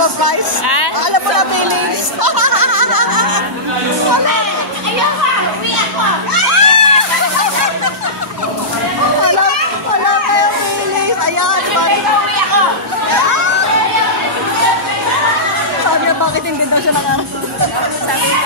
surprise. Alam mo na, feelings. Ayoko! Uwi ako! Wala kayo feelings. Ayan. Uwi ako! Sabi niya, bakit hindi daw siya nakarating? Sabi niya,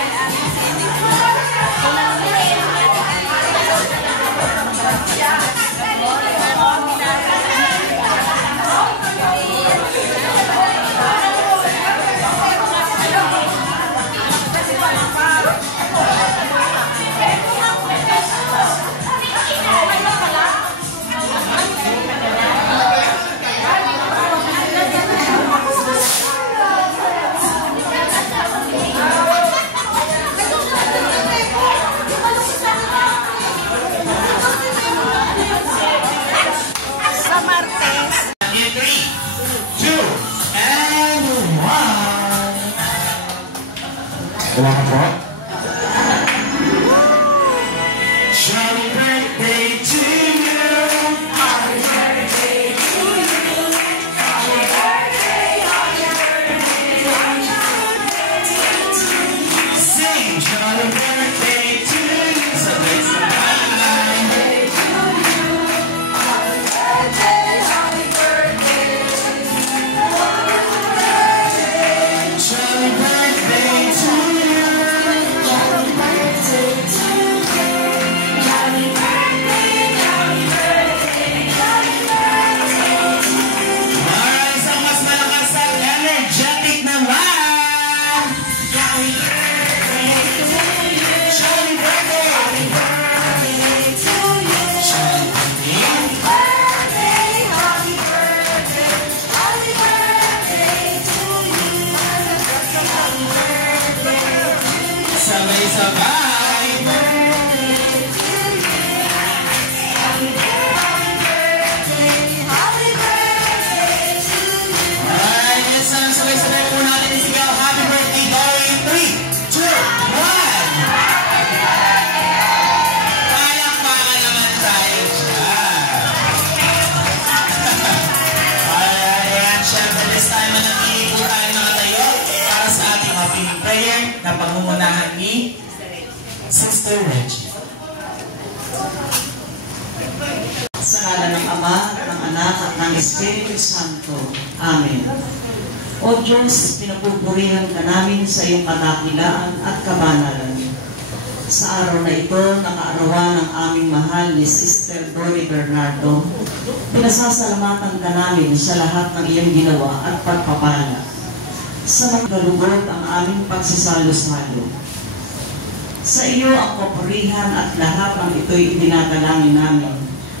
Welcome for it. Happy birthday to you. Happy birthday to you. Happy birthday, happy birthday, happy birthday to you. Sing happy birthday to you. So let's happy birthday to you. Happy birthday, happy birthday. Happy birthday to you. Na pangungunahan ni Sister Reggie. Sa ngalan ng Ama, ng Anak, at ng Espiritu Santo. Amen. O Diyos, pinapupurihan ka namin sa iyong kadakilaan at kabanalan. Sa araw na ito, nakaarawan ng aming mahal ni Sister Dory Bernardo, pinasasalamatan ka namin sa lahat ng iyong ginawa at pagpapala. Sa magkalugod ang aming pagsasalo-salo. Sa iyo ang kapurihan at lahat ng ito'y idinadalangin namin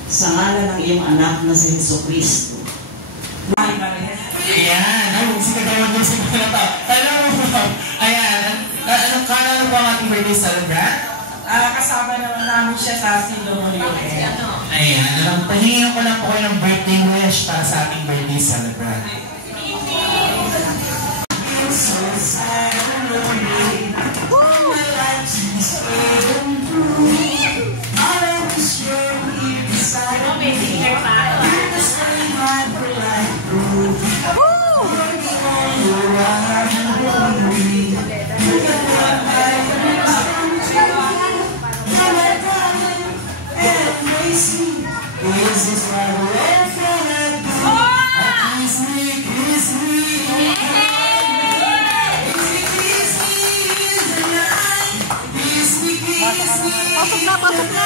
sa ngalan ng iyong anak na si Jesucristo. Ayan, sigagawan mo sa mga ito. Alam mo, ayan, ano po ang ating birthday celebrant? Kasama naman namin siya sa Silo Moriore. Ayan, pahingan ko lang po kayo ng birthday wish para sa ating birthday celebrant. So sad and lonely. Who will like to stay and prove? I was sure you decided me. You're the same life for life proof. Working on your ride and lonely. You can run life and come to you. You're my darling and Macy. Is this right away from that blue? Kiss me, kiss me. Pasok na, pasok na.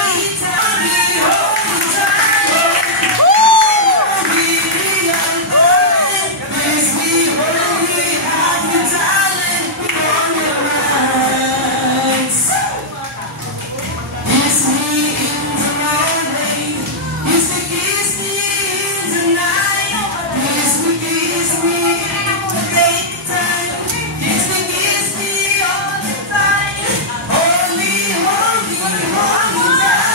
Holy, holy, holy.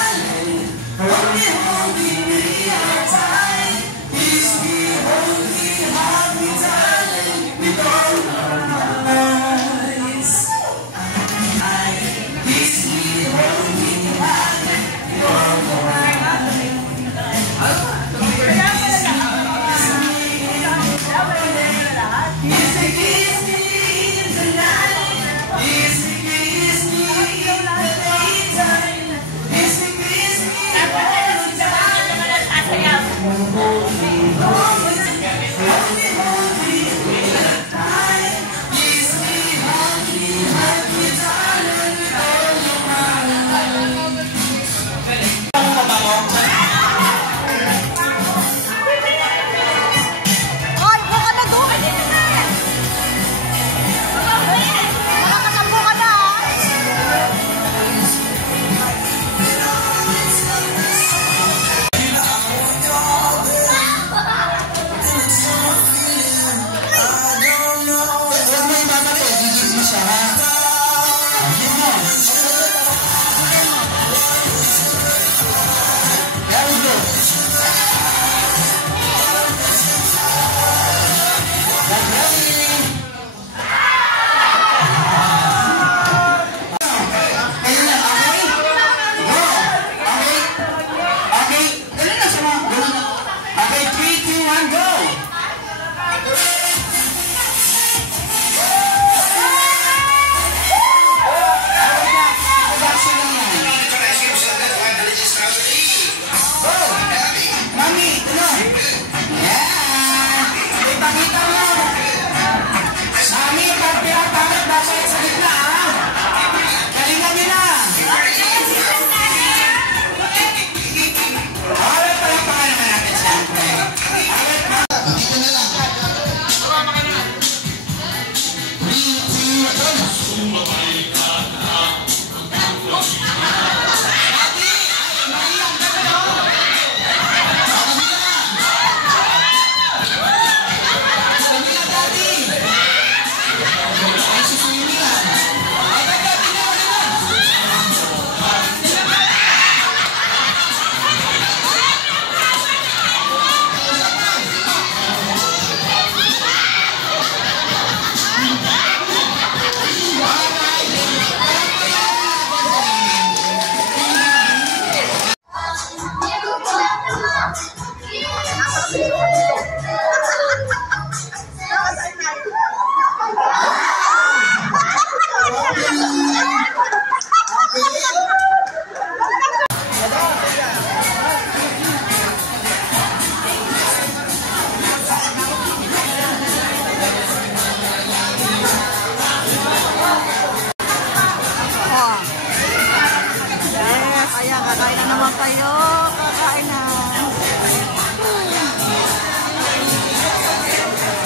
naman kayo. Kakain na.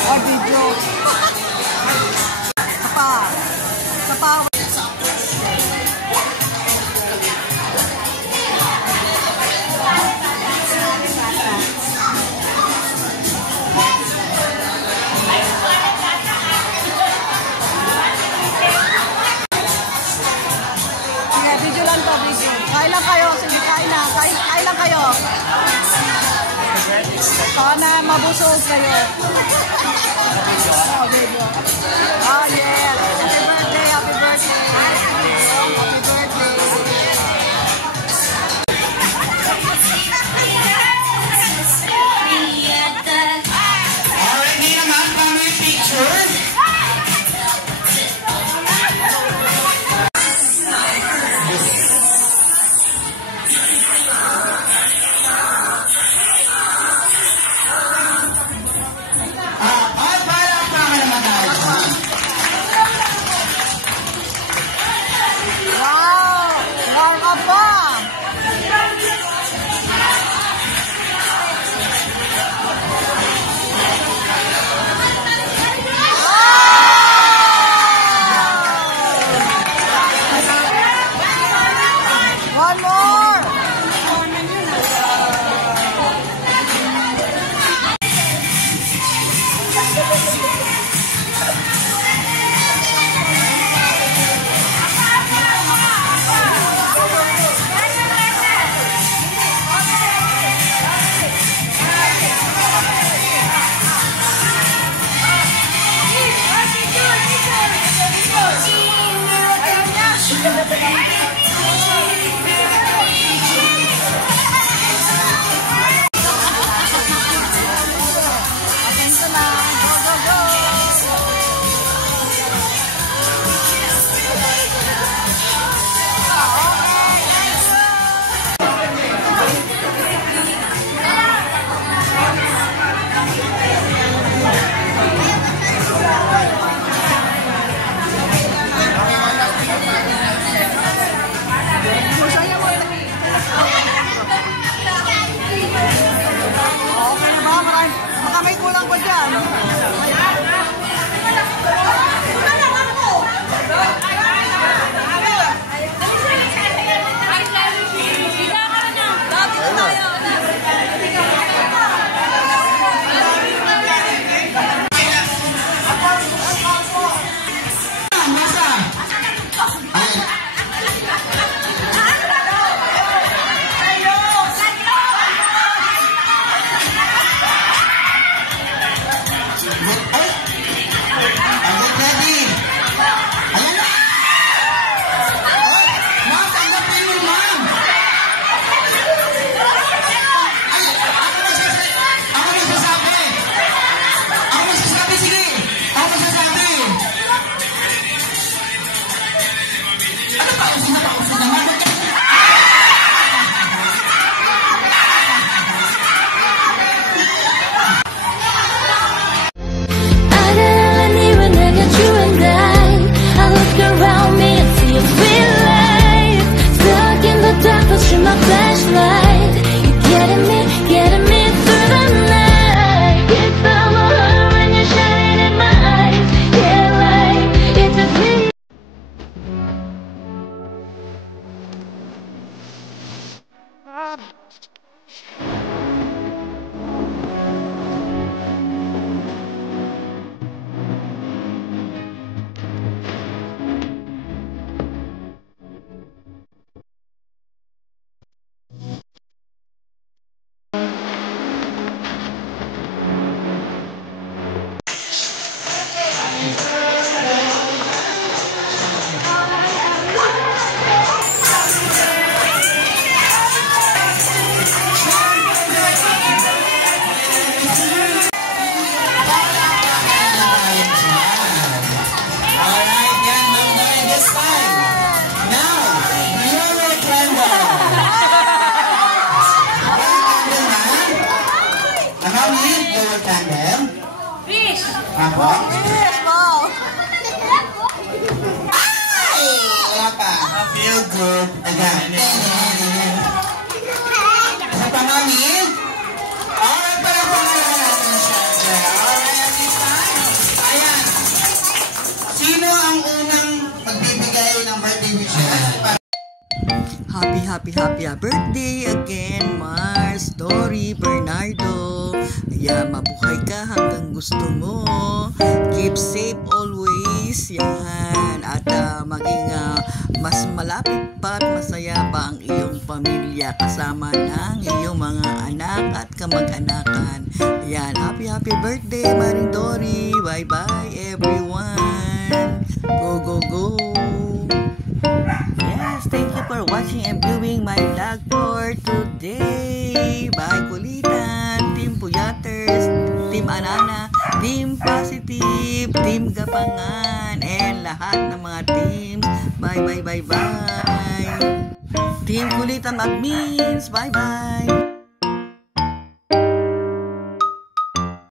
Oh, video. Sapa. Sapa. Video lang to, video. Kain lang kayo. Sige, kain na. Kain lang kayo. Sana mabusog kayo. Oh, video. Oh, yeah. Happy birthday, happy birthday. Happy birthday. Already naman, family picture. One more! Baka may kulang pa dyan. Apa? Yes, wow. Ay! Wala pa. I feel good. Again. happy birthday again, Mars, Dory, Bernardo. Ayan, mabuhay ka hanggang gusto mo. Keep safe always. Yan. At maging mas malapit pa at masaya pa ang iyong pamilya kasama ng iyong mga anak at kamag-anakan. Ayan, happy birthday, Maring Dory. Bye-bye, everyone. Go, go, go. Yes, thank you for watching and viewing my vlog for today. Bye, Kulitan, Team Puyaters, Team Anana, Team Positive, Team Gapangan, and lahat ng mga teams. Bye, bye, bye, bye. Team Kulitan Admins, bye, bye.